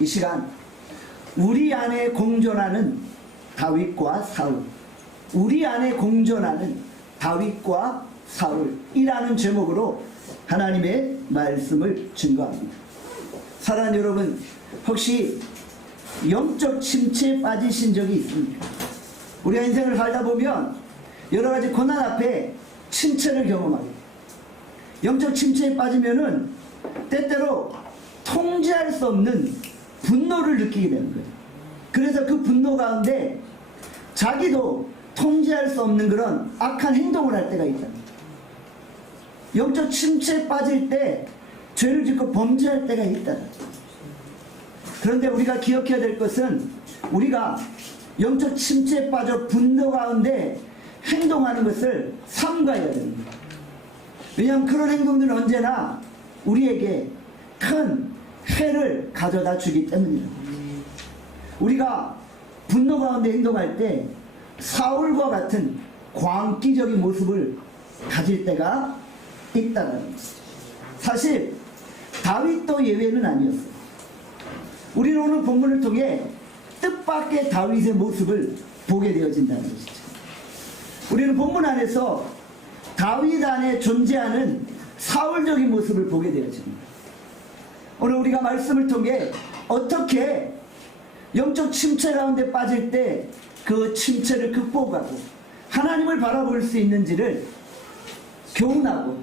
이 시간 우리 안에 공존하는 다윗과 사울, 우리 안에 공존하는 다윗과 사울이라는 제목으로 하나님의 말씀을 증거합니다. 사랑하는 여러분, 혹시 영적 침체에 빠지신 적이 있습니까? 우리가 인생을 살다 보면 여러 가지 고난 앞에 침체를 경험하게 돼요. 영적 침체에 빠지면은 때때로 통제할 수 없는 분노를 느끼게 되는 거예요. 그래서 그 분노 가운데 자기도 통제할 수 없는 그런 악한 행동을 할 때가 있다. 영적 침체에 빠질 때 죄를 짓고 범죄할 때가 있다. 그런데 우리가 기억해야 될 것은 우리가 영적 침체에 빠져 분노 가운데 행동하는 것을 삼가해야 됩니다. 왜냐하면 그런 행동들은 언제나 우리에게 큰 해를 가져다 주기 때문입니다. 우리가 분노 가운데 행동할 때 사울과 같은 광기적인 모습을 가질 때가 있다는 것입니다. 사실 다윗도 예외는 아니었어요. 우리는 오늘 본문을 통해 뜻밖의 다윗의 모습을 보게 되어진다는 것이죠. 우리는 본문 안에서 다윗 안에 존재하는 사울적인 모습을 보게 되어집니다. 오늘 우리가 말씀을 통해 어떻게 영적 침체 가운데 빠질 때 그 침체를 극복하고 하나님을 바라볼 수 있는지를 교훈하고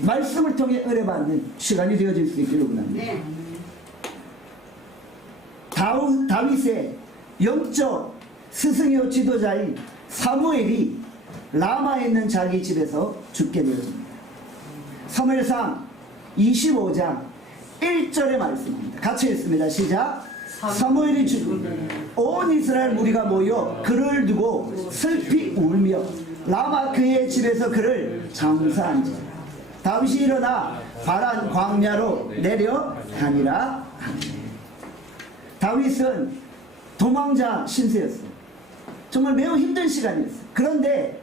말씀을 통해 은혜받는 시간이 되어질 수 있기를 원합니다. 네. 다윗의 영적 스승이요 지도자인 사무엘이 라마에 있는 자기 집에서 죽게 되었습니다. 사무엘상 25장 1절의 말씀입니다. 같이 읽습니다. 시작. 사무엘이 죽은 온 이스라엘 무리가 모여 그를 두고 슬피 울며 라마 그의 집에서 그를 장사한지라. 다윗이 일어나 바란 광야로 내려가니라. 다윗은 도망자 신세였어요. 정말 매우 힘든 시간이었어요. 그런데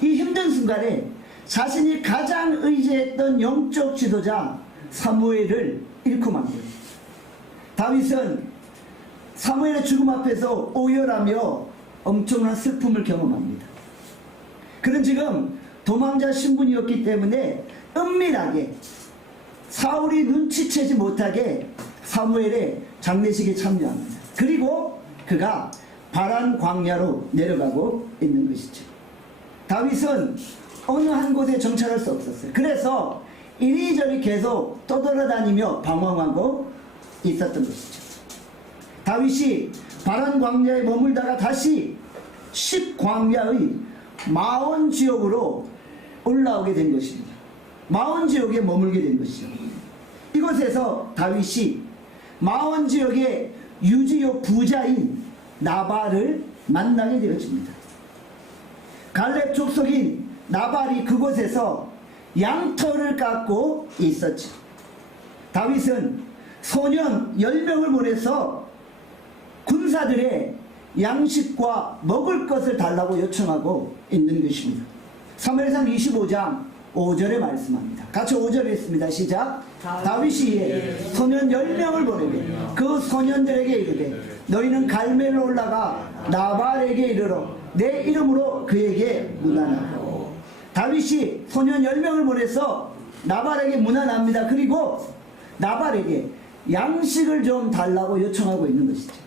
이 힘든 순간에 자신이 가장 의지했던 영적 지도자 사무엘을 잃고 만 거예요. 다윗은 사무엘의 죽음 앞에서 오열하며 엄청난 슬픔을 경험합니다. 그는 지금 도망자 신분이었기 때문에 은밀하게 사울이 눈치채지 못하게 사무엘의 장례식에 참여합니다. 그리고 그가 바란 광야로 내려가고 있는 것이죠. 다윗은 어느 한 곳에 정착할 수 없었어요. 그래서 이리저리 계속 떠돌아다니며 방황하고 있었던 것이죠. 다윗이 바란 광야에 머물다가 다시 10광야의 마온 지역으로 올라오게 된 것입니다. 마온 지역에 머물게 된 것이죠. 이곳에서 다윗이 마온 지역의 유지요 부자인 나발을 만나게 되어집니다. 갈렙 족속인 나발이 그곳에서 양털을 깎고 있었죠. 다윗은 소년 10명을 보내서 군사들의 양식과 먹을 것을 달라고 요청하고 있는 것입니다. 사무엘상 25장 5절에 말씀합니다. 같이 5절 읽습니다. 시작. 다윗이 소년 10명을 보내매 그 소년들에게 이르되 너희는 갈멜로 올라가 나발에게 이르러 내 이름으로 그에게 문안하고. 다윗이 소년 10명을 보내서 나발에게 문안합니다. 그리고 나발에게 양식을 좀 달라고 요청하고 있는 것이죠.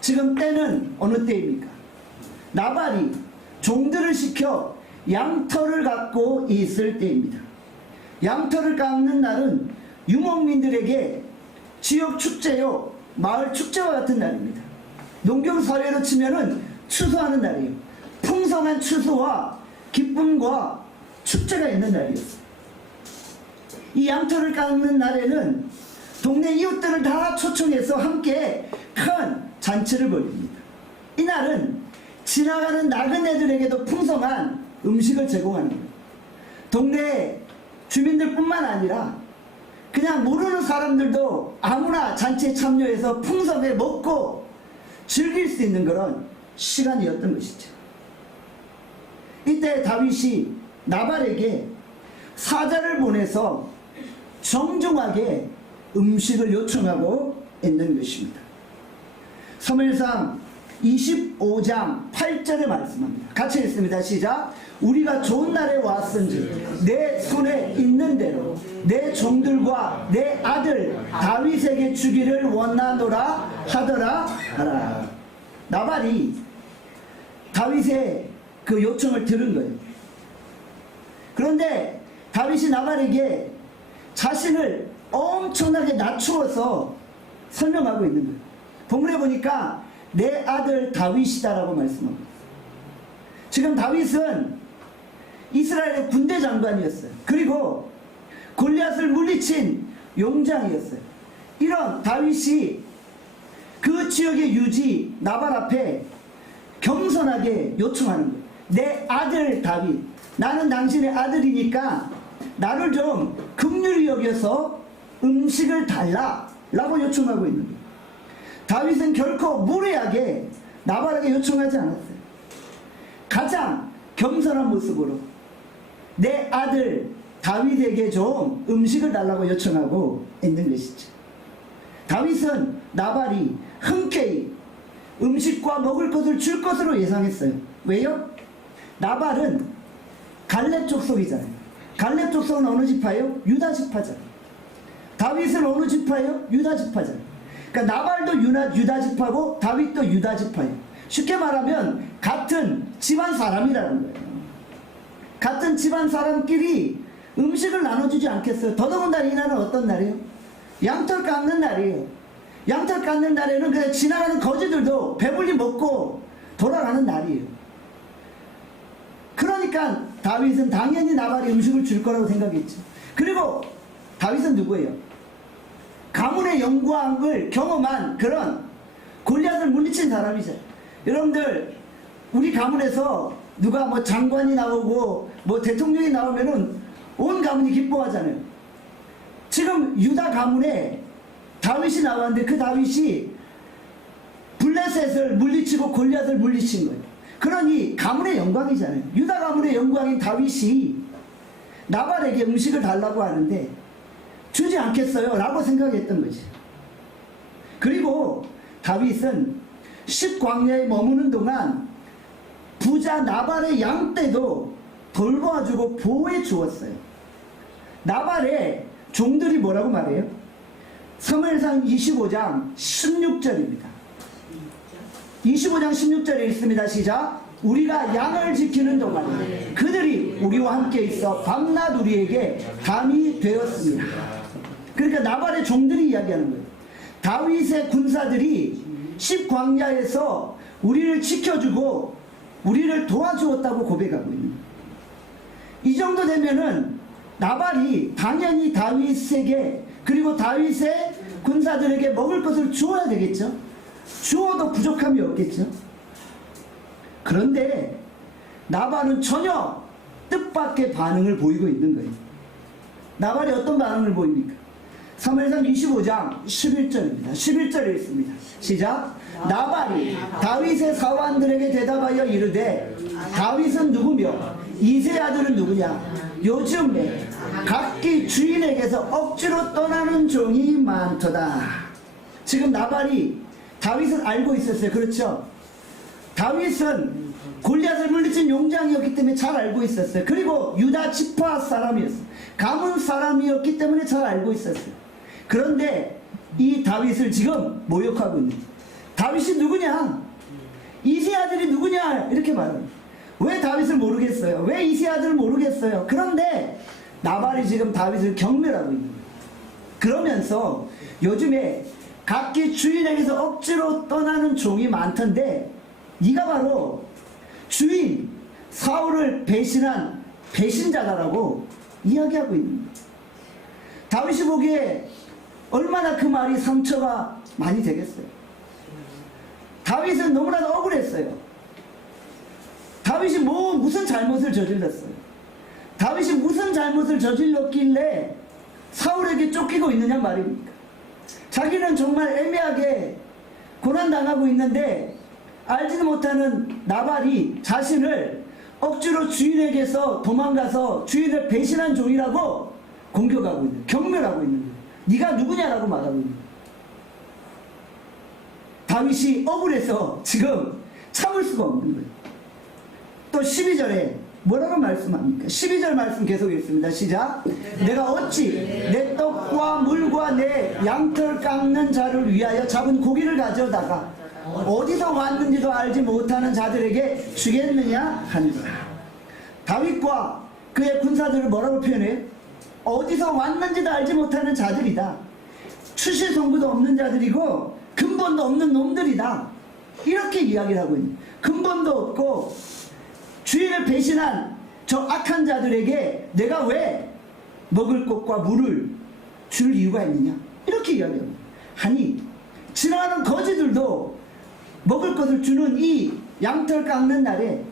지금 때는 어느 때입니까? 나발이 종들을 시켜 양털을 갖고 있을 때입니다. 양털을 깎는 날은 유목민들에게 지역 축제요, 마을 축제와 같은 날입니다. 농경사회로 치면은 추수하는 날이에요. 풍성한 추수와 기쁨과 축제가 있는 날이었어요. 이 양털을 깎는 날에는 동네 이웃들을 다 초청해서 함께 큰 잔치를 벌입니다. 이날은 지나가는 나그네들에게도 풍성한 음식을 제공하는 거예요. 동네 주민들뿐만 아니라 그냥 모르는 사람들도 아무나 잔치에 참여해서 풍성하게 먹고 즐길 수 있는 그런 시간이었던 것이죠. 이때 다윗이 나발에게 사자를 보내서 정중하게 음식을 요청하고 있는 것입니다. 사무엘상 25장 8절에 말씀합니다. 같이 읽습니다. 시작. 우리가 좋은 날에 왔은지 내 손에 있는 대로 내 종들과 내 아들 다윗에게 주기를 원하노라 하더라 하라. 나발이 다윗의 그 요청을 들은 거예요. 그런데 다윗이 나발에게 자신을 엄청나게 낮추어서 설명하고 있는 거예요. 본문에 보니까 내 아들 다윗이다라고 말씀합니다. 지금 다윗은 이스라엘의 군대 장관이었어요. 그리고 골리앗을 물리친 용장이었어요. 이런 다윗이 그 지역의 유지 나발 앞에 겸손하게 요청하는 거예요. 내 아들 다윗, 나는 당신의 아들이니까 나를 좀 긍휼히 여겨서 음식을 달라 라고 요청하고 있는 거예요. 다윗은 결코 무례하게 나발에게 요청하지 않았어요. 가장 겸손한 모습으로 내 아들 다윗에게 좀 음식을 달라고 요청하고 있는 것이죠. 다윗은 나발이 흔쾌히 음식과 먹을 것을 줄 것으로 예상했어요. 왜요? 나발은 갈렙 족속이잖아요. 갈렙 족속은 어느 지파예요? 유다 지파잖아요. 다윗은 어느 지파예요? 유다 지파잖아요. 그러니까 나발도 유다 지파고 다윗도 유다 지파예요. 쉽게 말하면 같은 집안 사람이라는 거예요. 같은 집안 사람끼리 음식을 나눠주지 않겠어요? 더더군다나 이날은 어떤 날이에요? 양털 깎는 날이에요. 양털 깎는 날에는 그냥 지나가는 거지들도 배불리 먹고 돌아가는 날이에요. 그러니까 다윗은 당연히 나발이 음식을 줄 거라고 생각했죠. 그리고 다윗은 누구예요? 가문의 영광을 경험한 그런 골리앗을 물리친 사람이죠. 여러분들 우리 가문에서 누가 뭐 장관이 나오고 뭐 대통령이 나오면은 온 가문이 기뻐하잖아요. 지금 유다 가문에 다윗이 나왔는데 그 다윗이 블레셋을 물리치고 골리앗을 물리친 거예요. 그러니 가문의 영광이잖아요. 유다 가문의 영광인 다윗이 나발에게 음식을 달라고 하는데 주지 않겠어요? 라고 생각했던 거지. 그리고 다윗은 10광야에 머무는 동안 부자 나발의 양떼도 돌보아주고 보호해 주었어요. 나발의 종들이 뭐라고 말해요? 사무엘상 25장 16절입니다. 25장 16절에 있습니다. 시작. 우리가 양을 지키는 동안 그들이 우리와 함께 있어 밤낮 우리에게 담이 되었습니다. 그러니까 나발의 종들이 이야기하는 거예요. 다윗의 군사들이 10광야에서 우리를 지켜주고 우리를 도와주었다고 고백하고 있는 거예요. 이 정도 되면은 나발이 당연히 다윗에게 그리고 다윗의 군사들에게 먹을 것을 주어야 되겠죠. 주어도 부족함이 없겠죠. 그런데 나발은 전혀 뜻밖의 반응을 보이고 있는 거예요. 나발이 어떤 반응을 보입니까? 사무엘상 25장 11절입니다. 11절에 있습니다. 시작. 나발이 다윗의 사환들에게 대답하여 이르되 다윗은 누구며 이세 아들은 누구냐? 요즘에 각기 주인에게서 억지로 떠나는 종이 많도다. 지금 나발이 다윗을 알고 있었어요. 그렇죠? 다윗은 골리앗을 물리친 용장이었기 때문에 잘 알고 있었어요. 그리고 유다 지파 사람이었어요. 가문 사람이었기 때문에 잘 알고 있었어요. 그런데 이 다윗을 지금 모욕하고 있는 거예요. 다윗이 누구냐? 이세 아들이 누구냐? 이렇게 말합니다. 왜 다윗을 모르겠어요? 왜 이세 아들을 모르겠어요? 그런데 나발이 지금 다윗을 경멸하고 있는 거예요. 그러면서 요즘에 각기 주인에게서 억지로 떠나는 종이 많던데 네가 바로 주인 사울을 배신한 배신자다라고 이야기하고 있는 거예요. 다윗이 보기에 얼마나 그 말이 상처가 많이 되겠어요. 다윗은 너무나도 억울했어요. 다윗이 무슨 잘못을 저질렀어요. 다윗이 무슨 잘못을 저질렀길래 사울에게 쫓기고 있느냐 말입니까? 자기는 정말 애매하게 고난당하고 있는데 알지도 못하는 나발이 자신을 억지로 주인에게서 도망가서 주인을 배신한 종이라고 공격하고 있는, 경멸하고 있는 거예요. 네가 누구냐라고 말하고 있는 거예요. 다윗이 억울해서 지금 참을 수가 없는 거예요. 또 12절에 뭐라고 말씀합니까? 12절 말씀 계속 읽습니다. 시작. 내가 어찌 내 떡과 물과 내 양털 깎는 자를 위하여 잡은 고기를 가져다가 어디서 왔는지도 알지 못하는 자들에게 주겠느냐 하니라. 다윗과 그의 군사들을 뭐라고 표현해요? 어디서 왔는지도 알지 못하는 자들이다. 출신 성부도 없는 자들이고 근본도 없는 놈들이다. 이렇게 이야기를 하고 있는. 근본도 없고 주인을 배신한 저 악한 자들에게 내가 왜 먹을 것과 물을 줄 이유가 있느냐, 이렇게 이야기합니다. 아니, 지나가는 거지들도 먹을 것을 주는 이 양털 깎는 날에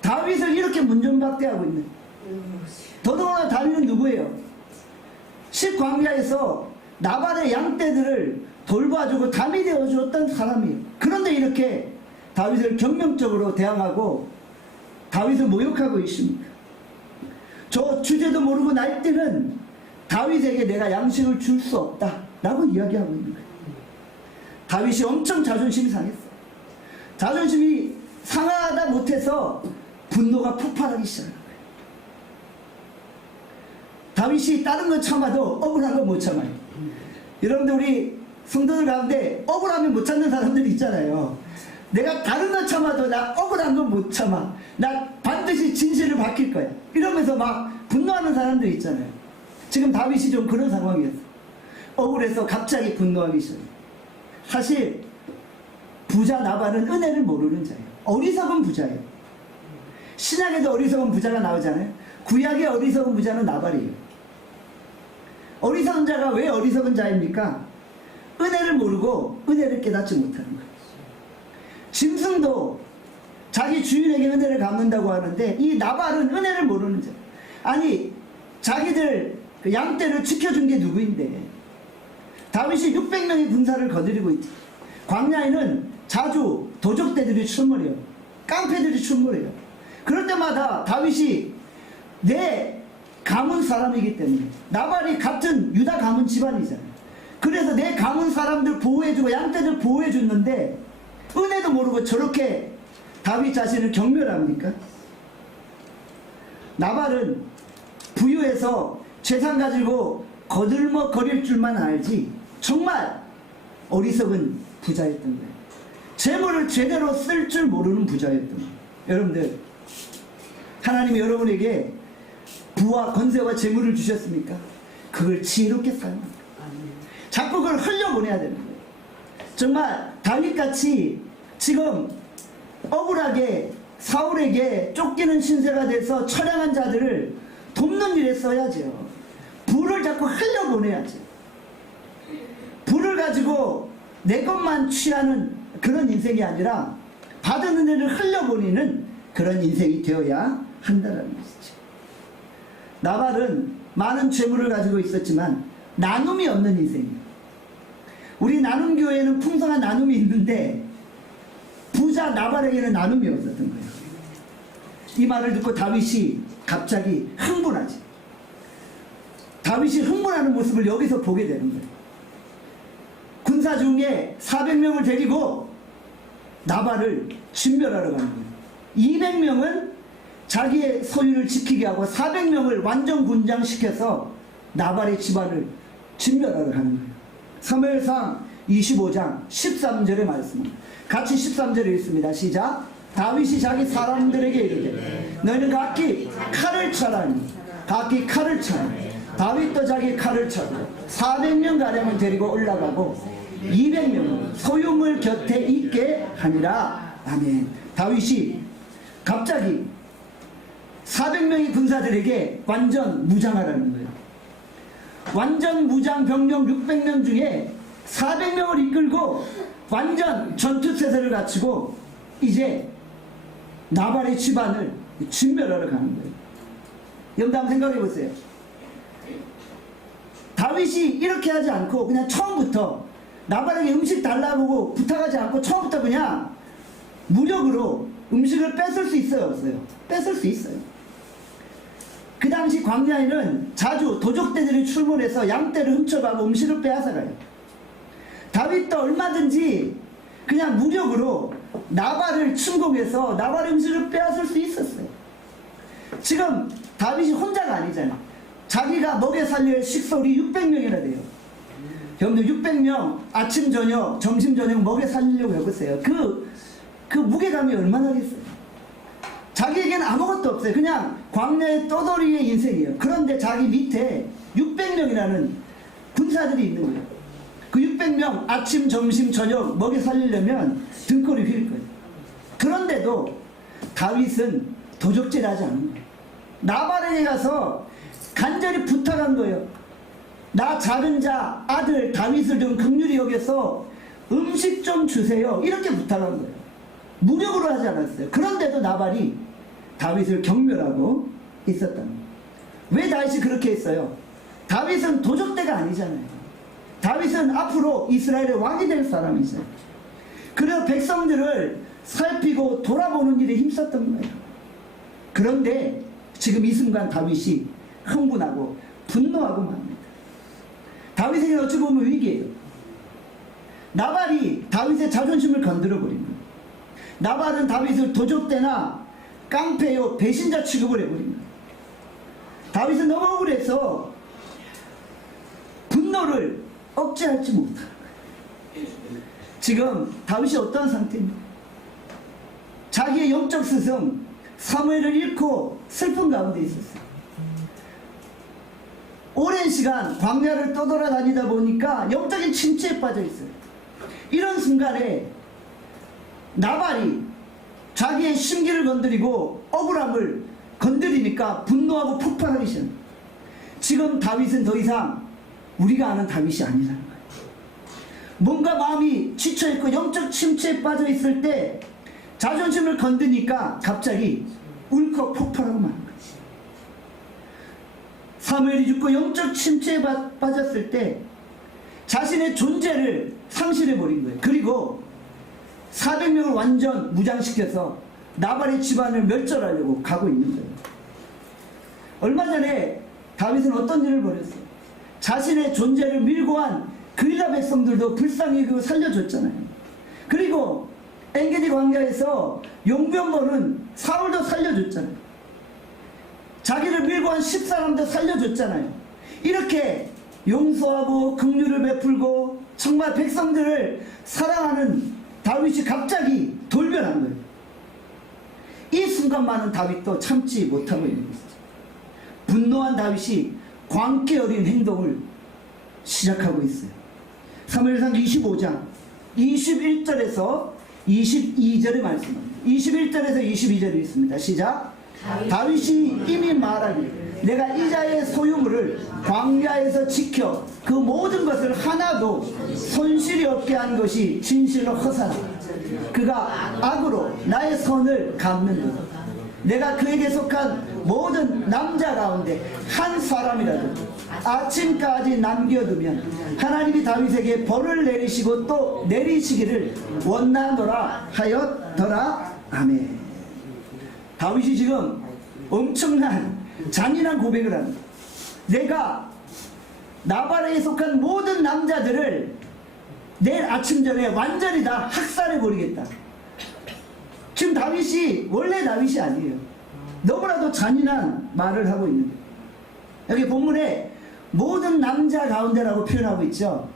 다윗을 이렇게 문전박대하고 있는. 더더구나 다윗은 누구예요? 십광야에서 나발의 양떼들을 돌봐주고 담이 되어주었던 사람이에요. 그런데 이렇게 다윗을 경명적으로 대항하고 다윗을 모욕하고 있습니다. 저 주제도 모르고 날뛰는 다윗에게 내가 양식을 줄 수 없다 라고 이야기하고 있는 거예요. 다윗이 엄청 자존심이 상했어. 자존심이 상하다 못해서 분노가 폭발하기 시작한 거예요. 다윗이 다른 건 참아도 억울한 건 못 참아요. 여러분들, 우리 성도들 가운데 억울하면 못 참는 사람들이 있잖아요. 내가 다른 건 참아도 나 억울한 건 못 참아. 나 반드시 진실을 밝힐 거야. 이러면서 막 분노하는 사람들 있잖아요. 지금 다윗이 좀 그런 상황이었어. 억울해서 갑자기 분노하기 시작해요. 사실 부자 나발은 은혜를 모르는 자예요. 어리석은 부자예요. 신약에도 어리석은 부자가 나오잖아요. 구약의 어리석은 부자는 나발이에요. 어리석은 자가 왜 어리석은 자입니까? 은혜를 모르고 은혜를 깨닫지 못하는 거예요. 짐승도 자기 주인에게 은혜를 갚는다고 하는데 이 나발은 은혜를 모르는 자. 아니, 자기들 그 양떼를 지켜준 게 누구인데 다윗이 600명의 군사를 거느리고 있지. 광야에는 자주 도적대들이 출몰해요. 깡패들이 출몰해요. 그럴 때마다 다윗이 내 가문 사람이기 때문에, 나발이 같은 유다 가문 집안이잖아요. 그래서 내 가문 사람들 보호해주고 양떼들 보호해줬는데 은혜도 모르고 저렇게 다윗 자신을 경멸합니까? 나발은 부유해서 재산 가지고 거들먹거릴 줄만 알지 정말 어리석은 부자였던 거예요. 재물을 제대로 쓸 줄 모르는 부자였던 거예요. 여러분들, 하나님이 여러분에게 부와 권세와 재물을 주셨습니까? 그걸 지혜롭게 사용합니다. 자꾸 그걸 흘려보내야 되는 거예요. 정말 다윗같이 지금 억울하게 사울에게 쫓기는 신세가 돼서 처량한 자들을 돕는 일에 써야죠. 부를 자꾸 흘려보내야죠. 부를 가지고 내 것만 취하는 그런 인생이 아니라 받은 은혜를 흘려보내는 그런 인생이 되어야 한다는 것이죠. 나발은 많은 재물을 가지고 있었지만 나눔이 없는 인생이에요. 우리 나눔교회에는 풍성한 나눔이 있는데 부자 나발에게는 나눔이 없었던 거예요. 이 말을 듣고 다윗이 갑자기 흥분하지. 다윗이 흥분하는 모습을 여기서 보게 되는 거예요. 군사 중에 400명을 데리고 나발을 진멸하러 가는 거예요. 200명은 자기의 소유를 지키게 하고 400명을 완전 군장시켜서 나발의 집안을 진멸하러 가는 거예요. 사무엘상 25장 13절의 말씀입니다. 같이 13절을 읽습니다. 시작. 다윗이 자기 사람들에게 이르되 너희는 각기 칼을 차라니, 각기 칼을 차라니. 다윗도 자기 칼을 차고 400명 가량을 데리고 올라가고 200명은 소유물 곁에 있게 하니라. 아멘. 다윗이 갑자기 400명의 군사들에게 완전 무장하라는 거예요. 완전 무장 병력 600명 중에 400명을 이끌고 완전 전투태세를 갖추고 이제 나발의 집안을 진멸하러 가는 거예요. 여러분 한번 생각해 보세요. 다윗이 이렇게 하지 않고 그냥 처음부터 나발에게 음식 달라고 부탁하지 않고 처음부터 그냥 무력으로 음식을 뺏을 수 있어요, 없어요? 뺏을 수 있어요. 그 당시 광야에는 자주 도적대들이 출몰해서 양떼를 훔쳐가고 음식을 빼앗아가요. 다윗 다윗도 얼마든지 그냥 무력으로 나발을 침공해서 나발의 음식을 빼앗을 수 있었어요. 지금 다윗이 혼자가 아니잖아요. 자기가 먹여 살릴 식솔이 600명이나 돼요. 여러분들 600명 아침 저녁 점심 저녁 먹여 살리려고 해보세요. 그 무게감이 얼마나겠어요. 자기에게는 아무것도 없어요. 그냥 광야의 떠돌이의 인생이에요. 그런데 자기 밑에 600명이라는 군사들이 있는 거예요. 그 600명 아침 점심 저녁 먹여 살리려면 등골이 휠 거예요. 그런데도 다윗은 도적질하지 않는 거예요. 나발에게 가서 간절히 부탁한 거예요. 나 작은 자 아들 다윗을 좀 긍휼히 여겨서 음식 좀 주세요. 이렇게 부탁한 거예요. 무력으로 하지 않았어요. 그런데도 나발이 다윗을 경멸하고 있었다는 거예요. 왜 다윗이 그렇게 했어요? 다윗은 도적대가 아니잖아요. 다윗은 앞으로 이스라엘의 왕이 될 사람이죠. 그래서 백성들을 살피고 돌아보는 일에 힘썼던 거예요. 그런데 지금 이 순간 다윗이 흥분하고 분노하고 맙니다. 다윗에게 어찌 보면 위기예요. 나발이 다윗의 자존심을 건드려 버린 거예요. 나발은 다윗을 도적대나 깡패요 배신자 취급을 해버린 거예요. 다윗은 너무 억울해서 분노를 억제하지 못하는 거예요. 지금 다윗이 어떠한 상태입니까? 자기의 영적 스승 사무엘을 잃고 슬픈 가운데 있었어요. 오랜 시간 광야를 떠돌아다니다 보니까 영적인 침체에 빠져 있어요. 이런 순간에 나발이 자기의 심기를 건드리고 억울함을 건드리니까 분노하고 폭발하기 시작합니다. 지금 다윗은 더 이상 우리가 아는 다윗이 아니라는 거예요. 뭔가 마음이 지쳐있고 영적 침체에 빠져 있을 때 자존심을 건드니까 갑자기 울컥 폭발하고 마는 거예요. 사무엘이 죽고 영적 침체에 빠졌을 때 자신의 존재를 상실해버린 거예요. 그리고 400명을 완전 무장시켜서 나발의 집안을 멸절하려고 가고 있는 거예요. 얼마 전에 다윗은 어떤 일을 벌였어요? 자신의 존재를 밀고 한 그리라 백성들도 불쌍히 여기고 살려줬잖아요. 그리고 엔게디 광야에서 용병 보는 사울도 살려줬잖아요. 자기를 밀고 한 10사람도 살려줬잖아요. 이렇게 용서하고 긍휼을 베풀고 정말 백성들을 사랑하는 다윗이 갑자기 돌변한 거예요. 이 순간만은 다윗도 참지 못하고 있는 것이죠. 분노한 다윗이 광기 어린 행동을 시작하고 있어요. 사무엘상 25장 21절에서 22절의 말씀입니다. 21절에서 22절이 있습니다. 시작. 다윗이 이미 말하기를 내가 이자의 소유물을 광야에서 지켜 그 모든 것을 하나도 손실이 없게 한 것이 진실로 허사라. 그가 악으로 나의 선을 갚는다. 내가 그에게 속한 모든 남자 가운데 한 사람이라도 아침까지 남겨두면 하나님이 다윗에게 벌을 내리시고 또 내리시기를 원하노라 하였더라. 아멘. 다윗이 지금 엄청난 잔인한 고백을 합니다. 내가 나발에 속한 모든 남자들을 내일 아침 전에 완전히 다 학살해 버리겠다. 지금 다윗이 원래 다윗이 아니에요. 너무나도 잔인한 말을 하고 있는 거예요. 여기 본문에 모든 남자 가운데라고 표현하고 있죠.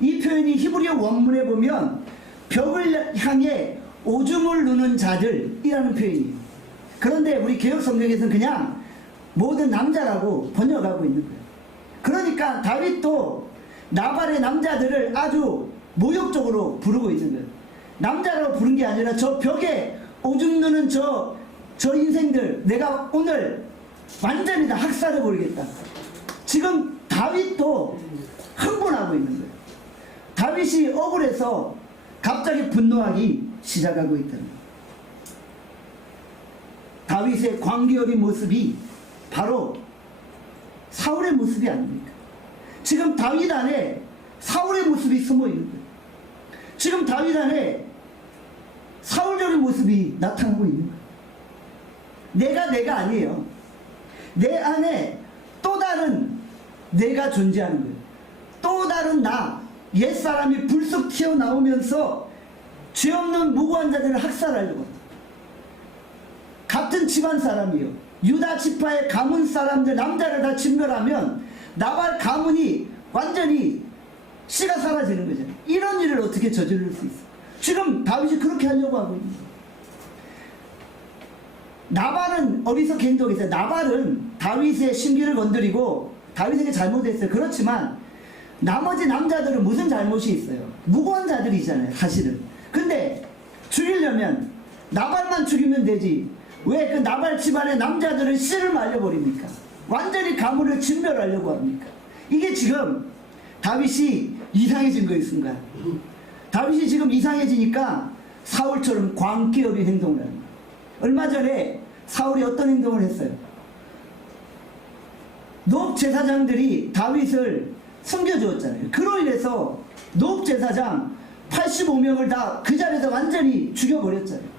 이 표현이 히브리어 원문에 보면 벽을 향해 오줌을 누는 자들이라는 표현이에요. 그런데 우리 개혁 성경에서는 그냥 모든 남자라고 번역하고 있는 거예요. 그러니까 다윗도 나발의 남자들을 아주 모욕적으로 부르고 있는 거예요. 남자라고 부른 게 아니라 저 벽에 오줌 누는 저 인생들 내가 오늘 완전히 다 학살해 버리겠다. 지금 다윗도 흥분하고 있는 거예요. 다윗이 억울해서 갑자기 분노하기 시작하고 있다는 거예요. 다윗의 광기 어린 모습이 바로 사울의 모습이 아닙니까? 지금 다윗 안에 사울의 모습이 숨어 있는 거예요. 지금 다윗 안에 사울적인 모습이 나타나고 있는 거예요. 내가 아니에요. 내 안에 또 다른 내가 존재하는 거예요. 또 다른 옛사람이 불쑥 튀어나오면서 죄 없는 무고한 자들을 학살하려고 합니다. 같은 집안 사람이요. 유다 지파의 가문 사람들 남자를 다 진멸하면 나발 가문이 완전히 씨가 사라지는 거죠. 이런 일을 어떻게 저지를 수 있어? 지금 다윗이 그렇게 하려고 하고 있는 거예요. 나발은 어리석게 행동했어요. 나발은 다윗의 심기를 건드리고 다윗에게 잘못했어요. 그렇지만 나머지 남자들은 무슨 잘못이 있어요? 무고한 자들이잖아요, 사실은. 근데 죽이려면 나발만 죽이면 되지. 왜 그 나발 집안의 남자들은 씨를 말려버립니까? 완전히 가문을 진멸하려고 합니까? 이게 지금 다윗이 이상해진 거예요, 순간. 다윗이 지금 이상해지니까 사울처럼 광기 어린 행동을 하는 거예요. 얼마 전에 사울이 어떤 행동을 했어요? 노업 제사장들이 다윗을 숨겨주었잖아요. 그로 인해서 노업 제사장 85명을 다 그 자리에서 완전히 죽여버렸잖아요.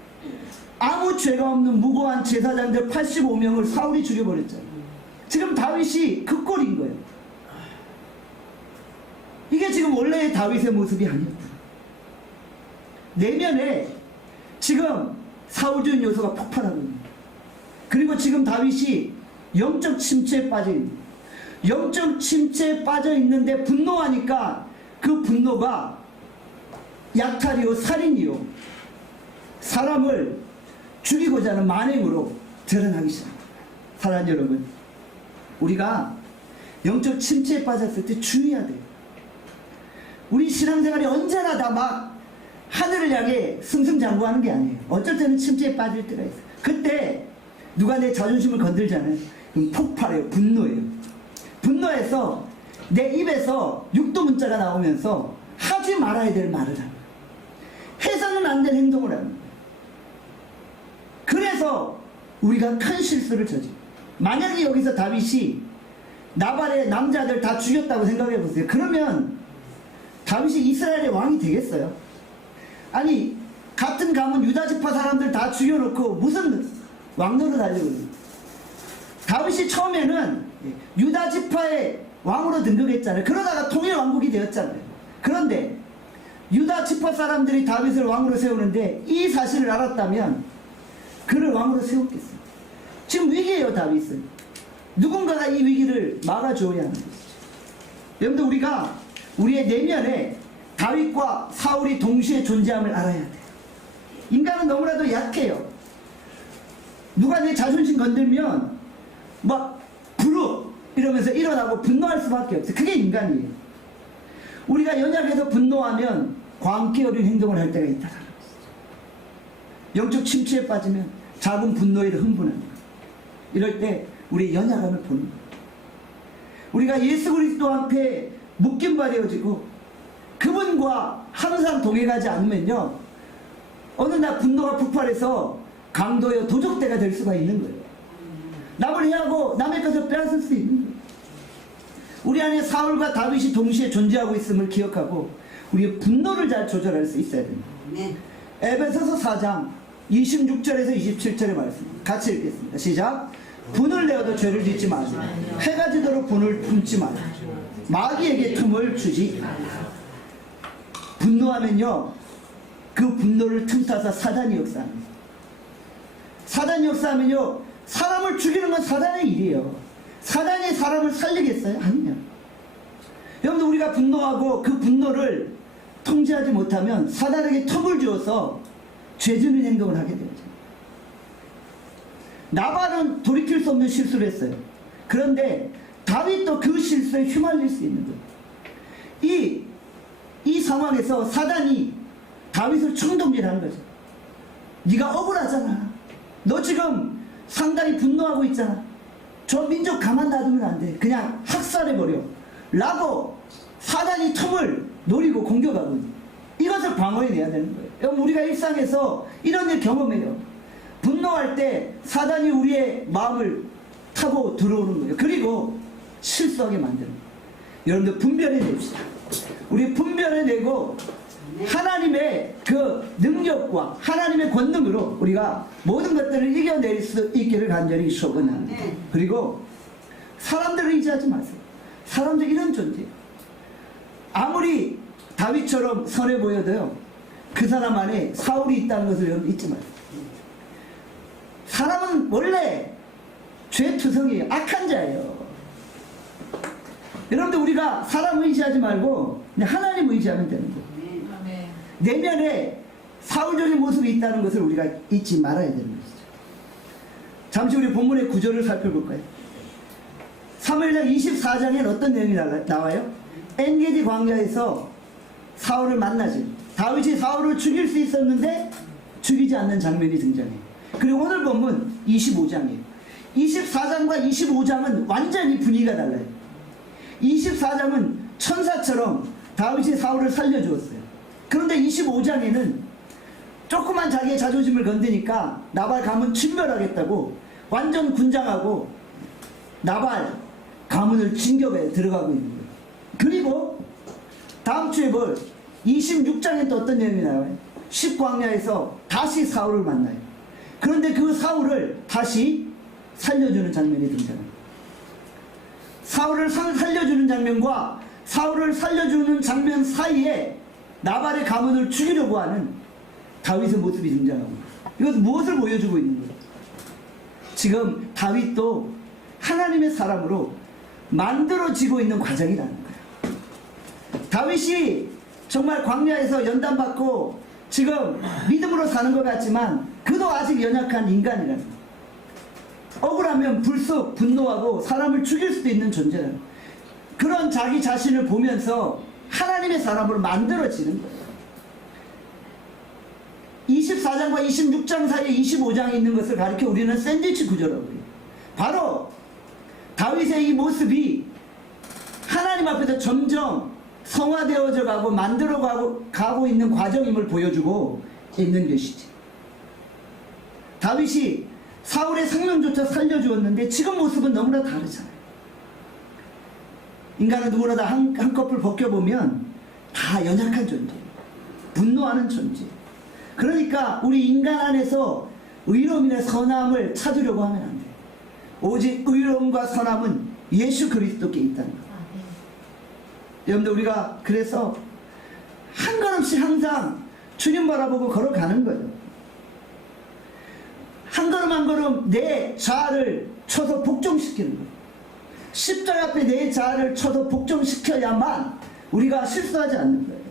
아무 죄가 없는 무고한 제사장들 85명을 사울이 죽여버렸잖아요. 지금 다윗이 그 꼴인 거예요. 이게 지금 원래의 다윗의 모습이 아니었다. 내면에 지금 사울적인 요소가 폭발하고 있는 거예요. 그리고 지금 다윗이 영적 침체에 빠져 있는 거예요. 영적 침체에 빠져 있는데 분노하니까 그 분노가 약탈이요, 살인이요, 사람을 죽이고자 하는 만행으로 드러나기 시작합니다. 사랑하는 여러분, 우리가 영적 침체에 빠졌을 때 주의해야 돼요. 우리 신앙생활이 언제나 다 막 하늘을 향해 승승장구하는 게 아니에요. 어쩔 때는 침체에 빠질 때가 있어요. 그때 누가 내 자존심을 건들잖아요. 그럼 폭발해요. 분노예요. 분노해서 내 입에서 육도문자가 나오면서 하지 말아야 될 말을 합니다. 해서는 안 될 행동을 합니다. 그래서 우리가 큰 실수를 저지릅니다. 만약에 여기서 다윗이 나발의 남자들 다 죽였다고 생각해 보세요. 그러면 다윗이 이스라엘의 왕이 되겠어요? 아니, 같은 가문 유다지파 사람들 다 죽여놓고 무슨 왕노릇 하려고 해요? 다윗이 처음에는 유다지파의 왕으로 등극했잖아요. 그러다가 통일왕국이 되었잖아요. 그런데 유다지파 사람들이 다윗을 왕으로 세우는데 이 사실을 알았다면 그를 왕으로 세웠겠어요. 지금 위기예요, 다윗은. 누군가가 이 위기를 막아줘야 하는 것이죠. 여러분들, 우리가 우리의 내면에 다윗과 사울이 동시에 존재함을 알아야 돼요. 인간은 너무나도 약해요. 누가 내 자존심 건들면 막 부르 이러면서 일어나고 분노할 수밖에 없어요. 그게 인간이에요. 우리가 연약해서 분노하면 광기 어린 행동을 할 때가 있다는 것이죠. 영적 침체에 빠지면 작은 분노에 흥분하는 거예요. 이럴 때 우리 연약함을 보는 거예요. 우리가 예수 그리스도 앞에 묶임 받아지고 그분과 항상 동행하지 않으면요, 어느 날 분노가 폭발해서 강도여 도적대가 될 수가 있는 거예요. 남을 해하고 남의 것을 빼앗을 수 있는 거예요. 우리 안에 사울과 다윗이 동시에 존재하고 있음을 기억하고 우리의 분노를 잘 조절할 수 있어야 됩니다. 네. 에베소서 4장 26절에서 27절의 말씀 같이 읽겠습니다. 시작. 분을 내어도 죄를 짓지 마시고 해가 지도록 분을 품지 마라. 마귀에게 틈을 주지 말라. 분노하면요, 그 분노를 틈타서 사단이 역사합니다. 사단이 역사하면요, 사람을 죽이는 건 사단의 일이에요. 사단이 사람을 살리겠어요? 아니요. 여러분들, 우리가 분노하고 그 분노를 통제하지 못하면 사단에게 틈을 주어서 죄지는 행동을 하게 되죠. 나발은 돌이킬 수 없는 실수를 했어요. 그런데 다윗도 그 실수에 휘말릴 수 있는 거예요. 이 상황에서 사단이 다윗을 충동질하는 거죠. 네가 억울하잖아. 너 지금 상당히 분노하고 있잖아. 저 민족 가만 놔두면 안 돼. 그냥 학살해버려. 라고 사단이 틈을 노리고 공격하고 이것을 방어해내야 되는 거예요. 여러분, 우리가 일상에서 이런 일 경험해요. 분노할 때 사단이 우리의 마음을 타고 들어오는 거예요. 그리고 실수하게 만드는 거예요. 여러분들, 분별해냅시다. 우리 분별해내고 하나님의 그 능력과 하나님의 권능으로 우리가 모든 것들을 이겨낼 수 있기를 간절히 소원합니다. 그리고 사람들을 의지하지 마세요. 사람들 이런 존재예요. 아무리 다윗처럼 선해 보여도요, 그 사람 안에 사울이 있다는 것을 여러분 잊지 마세요. 사람은 원래 죄투성이에요. 악한 자예요. 여러분들, 우리가 사람 의지하지 말고 하나님 의지하면 되는 거예요. 내면에 사울적인 모습이 있다는 것을 우리가 잊지 말아야 되는 것이죠. 잠시 우리 본문의 구절을 살펴볼까요? 사무엘상 24장에는 어떤 내용이 나와요? 엔게디 광야에서 사울을 만나지. 다윗이 사울을 죽일 수 있었는데 죽이지 않는 장면이 등장해요. 그리고 오늘 본문 25장이에요. 24장과 25장은 완전히 분위기가 달라요. 24장은 천사처럼 다윗이 사울을 살려주었어요. 그런데 25장에는 조그만 자기의 자존심을 건드니까 나발 가문 침멸하겠다고 완전 군장하고 나발 가문을 진격에 들어가고 있는 거예요. 그리고 다음 주에 뭘 26장에 또 어떤 내용이 나와요? 십광야에서 다시 사울을 만나요. 그런데 그 사울을 다시 살려주는 장면이 등장합니다. 사울을 살려주는 장면과 사울을 살려주는 장면 사이에 나발의 가문을 죽이려고 하는 다윗의 모습이 등장합니다. 이것은 무엇을 보여주고 있는 거예요? 지금 다윗도 하나님의 사람으로 만들어지고 있는 과정이라는 거예요. 다윗이 정말 광야에서 연단받고 지금 믿음으로 사는 것 같지만 그도 아직 연약한 인간이라는 거예요. 억울하면 불쑥 분노하고 사람을 죽일 수도 있는 존재라는 거예요. 그런 자기 자신을 보면서 하나님의 사람으로 만들어지는 거예요. 24장과 26장 사이에 25장이 있는 것을 가리켜 우리는 샌드위치 구조라고 해요. 바로 다윗의 이 모습이 하나님 앞에서 점점 성화되어져 가고 만들어 가고 있는 과정임을 보여주고 있는 것이지. 다윗이 사울의 생명조차 살려주었는데 지금 모습은 너무나 다르잖아요. 인간은 누구나 다 한꺼풀 벗겨보면 다 연약한 존재예요. 분노하는 존재. 그러니까 우리 인간 안에서 의로움이나 선함을 찾으려고 하면 안 돼요. 오직 의로움과 선함은 예수 그리스도께 있다는 거예요. 여러분들, 우리가 그래서 한 걸음씩 항상 주님 바라보고 걸어가는 거예요. 한 걸음 한 걸음 내 자아를 쳐서 복종시키는 거예요. 십자가 앞에 내 자아를 쳐서 복종시켜야만 우리가 실수하지 않는 거예요.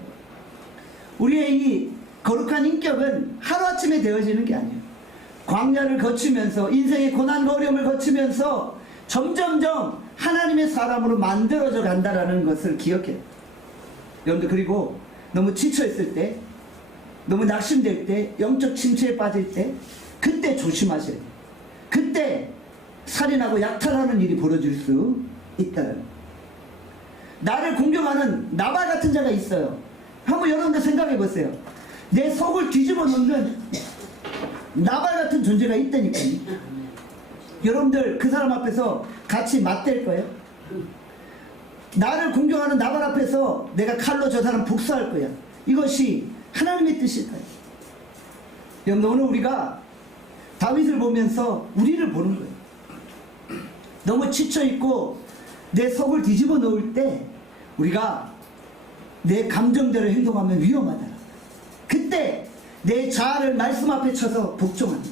우리의 이 거룩한 인격은 하루아침에 되어지는 게 아니에요. 광야를 거치면서 인생의 고난과 어려움을 거치면서 점점점 하나님의 사람으로 만들어져 간다는 것을 기억해요. 여러분들, 그리고 너무 지쳐있을 때, 너무 낙심될 때, 영적 침체에 빠질 때 그때 조심하세요. 그때 살인하고 약탈하는 일이 벌어질 수 있다. 나를 공격하는 나발 같은 자가 있어요. 한번 여러분들 생각해 보세요. 내 속을 뒤집어 놓는 나발 같은 존재가 있다니까요. 여러분들, 그 사람 앞에서 같이 맞댈 거예요? 나를 공격하는 나발 앞에서 내가 칼로 저 사람 복수할 거야. 이것이 하나님의 뜻일까요? 여러분, 오늘 우리가 다윗을 보면서 우리를 보는 거예요. 너무 지쳐있고 내 속을 뒤집어 놓을 때 우리가 내 감정대로 행동하면 위험하다. 그때 내 자아를 말씀 앞에 쳐서 복종한다.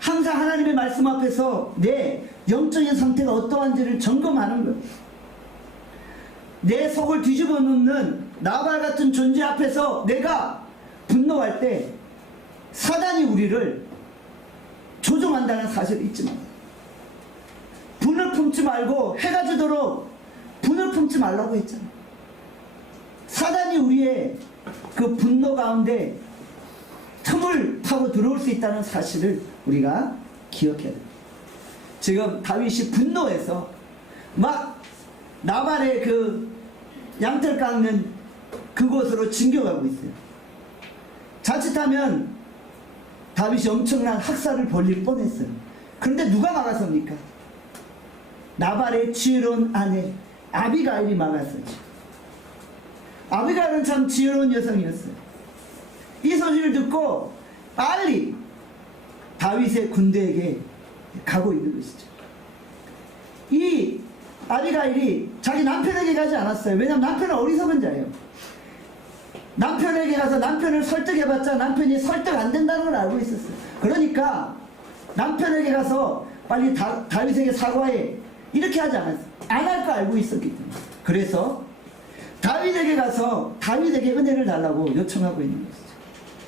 항상 하나님의 말씀 앞에서 내 영적인 상태가 어떠한지를 점검하는 거예요. 내 속을 뒤집어 놓는 나발 같은 존재 앞에서 내가 분노할 때 사단이 우리를 조종한다는 사실을 잊지 마세요. 분을 품지 말고 해가 지도록 분을 품지 말라고 했잖아요. 사단이 우리의 그 분노 가운데 틈을 타고 들어올 수 있다는 사실을 우리가 기억해야 돼요. 지금 다윗이 분노해서 막 나발의 그 양털 깎는 그곳으로 진격하고 있어요. 자칫하면 다윗이 엄청난 학살을 벌릴 뻔했어요. 그런데 누가 막아섭니까? 나발의 지혜로운 아내 아비가일이 막았었죠. 아비가일은 참 지혜로운 여성이었어요. 이 소식을 듣고 빨리 다윗의 군대에게 가고 있는 것이죠. 이 아비가일이 자기 남편에게 가지 않았어요. 왜냐하면 남편은 어리석은 자예요. 남편에게 가서 남편을 설득해봤자 남편이 설득 안 된다는 걸 알고 있었어요. 그러니까 남편에게 가서 빨리 다윗에게 사과해, 이렇게 하지 않았어요. 안 할 거 알고 있었기 때문에. 그래서 다윗에게 가서 다윗에게 은혜를 달라고 요청하고 있는 것이죠.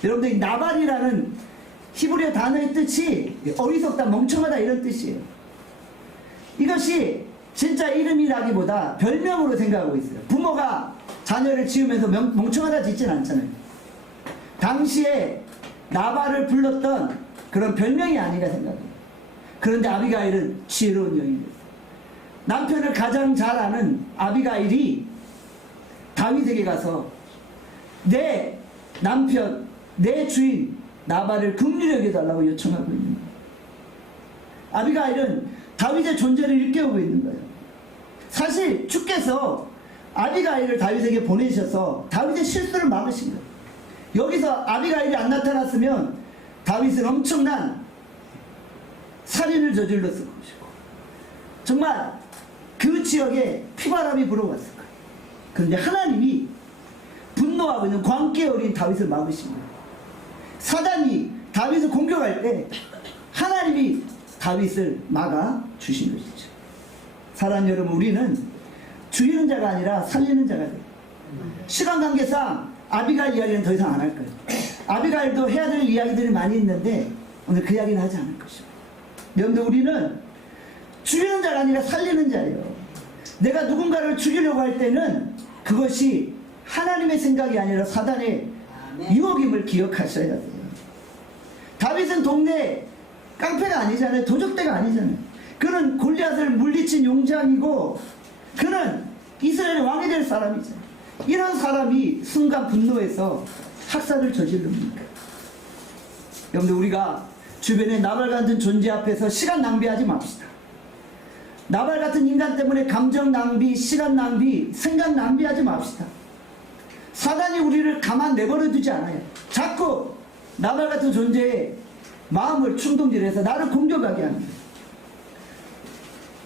여러분들, 이 나발이라는 히브리어 단어의 뜻이 어리석다, 멍청하다, 이런 뜻이에요. 이것이 진짜 이름이라기보다 별명으로 생각하고 있어요. 부모가 자녀를 지으면서 멍청하다 짓진 않잖아요. 당시에 나발을 불렀던 그런 별명이 아닌가 생각해요. 그런데 아비가일은 지혜로운 여인이었어요. 남편을 가장 잘 아는 아비가일이 다윗에게 가서 내 남편, 내 주인 나발을 긍휼히 여겨달라고 요청하고 있는 거예요. 아비가일은 다윗의 존재를 일깨우고 있는 거예요. 사실 주께서 아비가일을 다윗에게 보내셔서 다윗의 실수를 막으신 거예요. 여기서 아비가일이 안 나타났으면 다윗은 엄청난 살인을 저질렀을 것이고 정말 그 지역에 피바람이 불어왔을 거예요. 그런데 하나님이 분노하고 있는 광기에 어린 다윗을 막으신 거예요. 사단이 다윗을 공격할 때 하나님이 다윗을 막아주신 것이죠. 사랑하는 여러분, 우리는 죽이는 자가 아니라 살리는 자가 돼요. 시간 관계상 아비가일 이야기는 더 이상 안 할 거예요. 아비가일도 해야 될 이야기들이 많이 있는데 오늘 그 이야기는 하지 않을 것입니다. 여러분들, 우리는 죽이는 자가 아니라 살리는 자예요. 내가 누군가를 죽이려고 할 때는 그것이 하나님의 생각이 아니라 사단의 유혹임을 기억하셔야 돼요. 다윗은 동네 깡패가 아니잖아요. 도적대가 아니잖아요. 그는 골리앗을 물리친 용장이고 그는 이스라엘의 왕이 될 사람이잖아요. 이런 사람이 순간 분노해서 학살을 저지릅니까? 여러분들, 우리가 주변에 나발 같은 존재 앞에서 시간 낭비하지 맙시다. 나발 같은 인간 때문에 감정 낭비, 시간 낭비, 생각 낭비하지 맙시다. 사단이 우리를 가만 내버려 두지 않아요. 자꾸 나발 같은 존재의 마음을 충동질해서 나를 공격하게 합니다.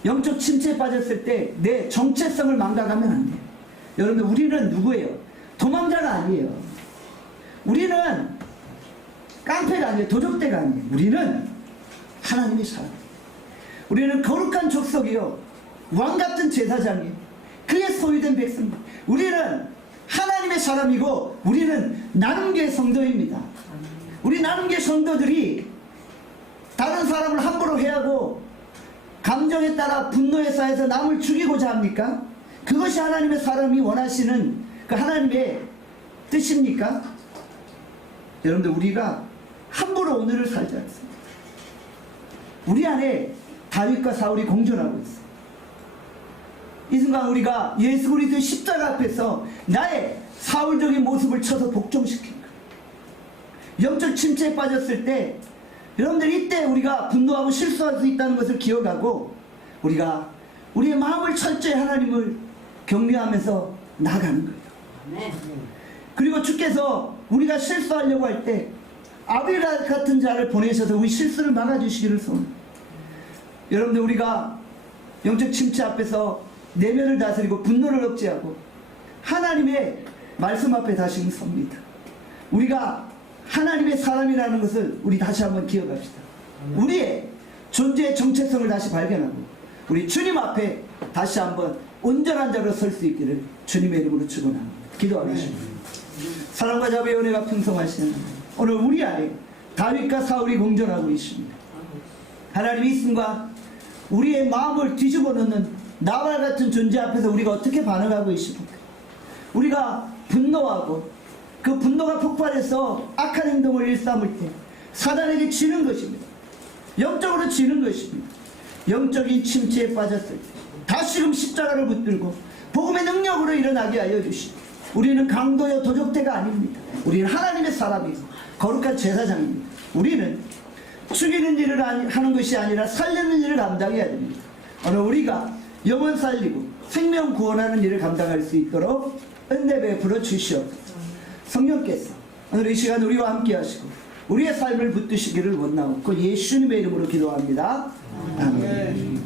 영적 침체에 빠졌을 때 내 정체성을 망각하면 안 돼요. 여러분들, 우리는 누구예요? 도망자가 아니에요. 우리는 깡패가 아니에요. 도적대가 아니에요. 우리는 하나님의 사람. 우리는 거룩한 족속이요, 왕같은 제사장이에요. 그의 소유된 백성입니다. 우리는 하나님의 사람이고 우리는 나눔계 성도입니다. 우리 나눔계 성도들이 다른 사람을 함부로 해하고 감정에 따라 분노에 쌓여서 남을 죽이고자 합니까? 그것이 하나님의 사람이 원하시는 그 하나님의 뜻입니까? 여러분들, 우리가 함부로 오늘을 살지 않습니다. 우리 안에 다윗과 사울이 공존하고 있어요. 이 순간 우리가 예수 그리스도의 십자가 앞에서 나의 사울적인 모습을 쳐서 복종시킨 거예요. 영적 침체에 빠졌을 때 여러분들, 이때 우리가 분노하고 실수할 수 있다는 것을 기억하고 우리가 우리의 마음을 철저히 하나님을 격려하면서 나아가는 거예요. 그리고 주께서 우리가 실수하려고 할 때 아비라 같은 자를 보내셔서 우리 실수를 막아주시기를 소원합니다. 여러분들, 우리가 영적 침체 앞에서 내면을 다스리고 분노를 억제하고 하나님의 말씀 앞에 다시 섭니다. 우리가 하나님의 사람이라는 것을 우리 다시 한번 기억합시다. 우리의 존재의 정체성을 다시 발견하고 우리 주님 앞에 다시 한번 온전한 자로 설 수 있기를 주님의 이름으로 축원합니다. 기도하겠습니다. 사랑과 자비의 은혜가 풍성하시는 오늘 우리 안에 다윗과 사울이 공존하고 있습니다. 하나님, 이 순간 우리의 마음을 뒤집어 놓는 나발 같은 존재 앞에서 우리가 어떻게 반응하고 있습니까? 우리가 분노하고 그 분노가 폭발해서 악한 행동을 일삼을 때 사단에게 지는 것입니다. 영적으로 지는 것입니다. 영적인 침체에 빠졌을 때 다시금 십자가를 붙들고 복음의 능력으로 일어나게 하여 주시고, 우리는 강도여 도적대가 아닙니다. 우리는 하나님의 사람이고 거룩한 제사장입니다. 우리는 죽이는 일을 하는 것이 아니라 살리는 일을 감당해야 됩니다. 오늘 우리가 영혼 살리고 생명 구원하는 일을 감당할 수 있도록 은혜 베풀어 주시옵소서. 성령께서 오늘 이 시간 우리와 함께 하시고 우리의 삶을 붙드시기를 원하옵고 예수님의 이름으로 기도합니다. 아멘.